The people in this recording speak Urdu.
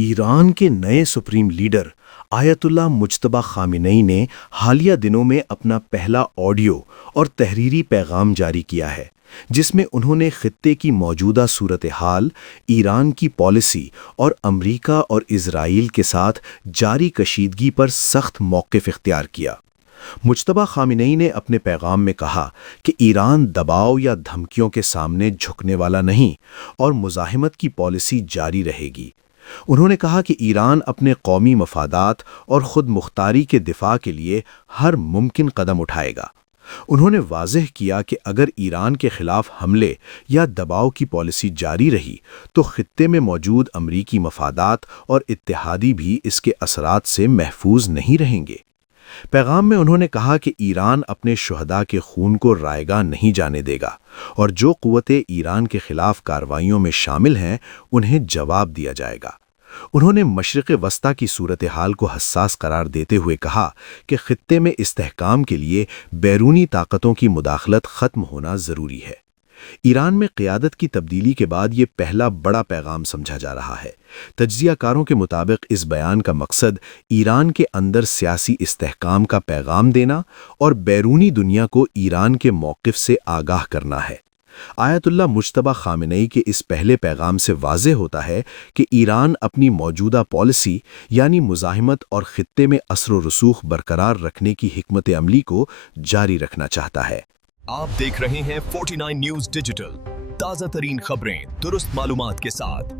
ایران کے نئے سپریم لیڈر آیت اللہ مجتبی خامنئی نے حالیہ دنوں میں اپنا پہلا آڈیو اور تحریری پیغام جاری کیا ہے، جس میں انہوں نے خطے کی موجودہ صورتحال، ایران کی پالیسی اور امریکہ اور اسرائیل کے ساتھ جاری کشیدگی پر سخت موقف اختیار کیا۔ مجتبی خامنئی نے اپنے پیغام میں کہا کہ ایران دباؤ یا دھمکیوں کے سامنے جھکنے والا نہیں اور مزاحمت کی پالیسی جاری رہے گی۔ انہوں نے کہا کہ ایران اپنے قومی مفادات اور خود مختاری کے دفاع کے لیے ہر ممکن قدم اٹھائے گا۔ انہوں نے واضح کیا کہ اگر ایران کے خلاف حملے یا دباؤ کی پالیسی جاری رہی تو خطے میں موجود امریکی مفادات اور اتحادی بھی اس کے اثرات سے محفوظ نہیں رہیں گے۔ پیغام میں انہوں نے کہا کہ ایران اپنے شہداء کے خون کو رائیگاں نہیں جانے دے گا اور جو قوتیں ایران کے خلاف کارروائیوں میں شامل ہیں انہیں جواب دیا جائے گا۔ انہوں نے مشرق وسطیٰ کی صورتحال کو حساس قرار دیتے ہوئے کہا کہ خطے میں استحکام کے لیے بیرونی طاقتوں کی مداخلت ختم ہونا ضروری ہے۔ ایران میں قیادت کی تبدیلی کے بعد یہ پہلا بڑا پیغام سمجھا جا رہا ہے۔ تجزیہ کاروں کے مطابق اس بیان کا مقصد ایران کے اندر سیاسی استحکام کا پیغام دینا اور بیرونی دنیا کو ایران کے موقف سے آگاہ کرنا ہے۔ آیت اللہ مجتبی خامنئی کے اس پہلے پیغام سے واضح ہوتا ہے کہ ایران اپنی موجودہ پالیسی یعنی مزاحمت اور خطے میں اثر و رسوخ برقرار رکھنے کی حکمت عملی کو جاری رکھنا چاہتا ہے۔ آپ دیکھ رہے ہیں 49 نیوز ڈیجیٹل، تازہ ترین خبریں درست معلومات کے ساتھ۔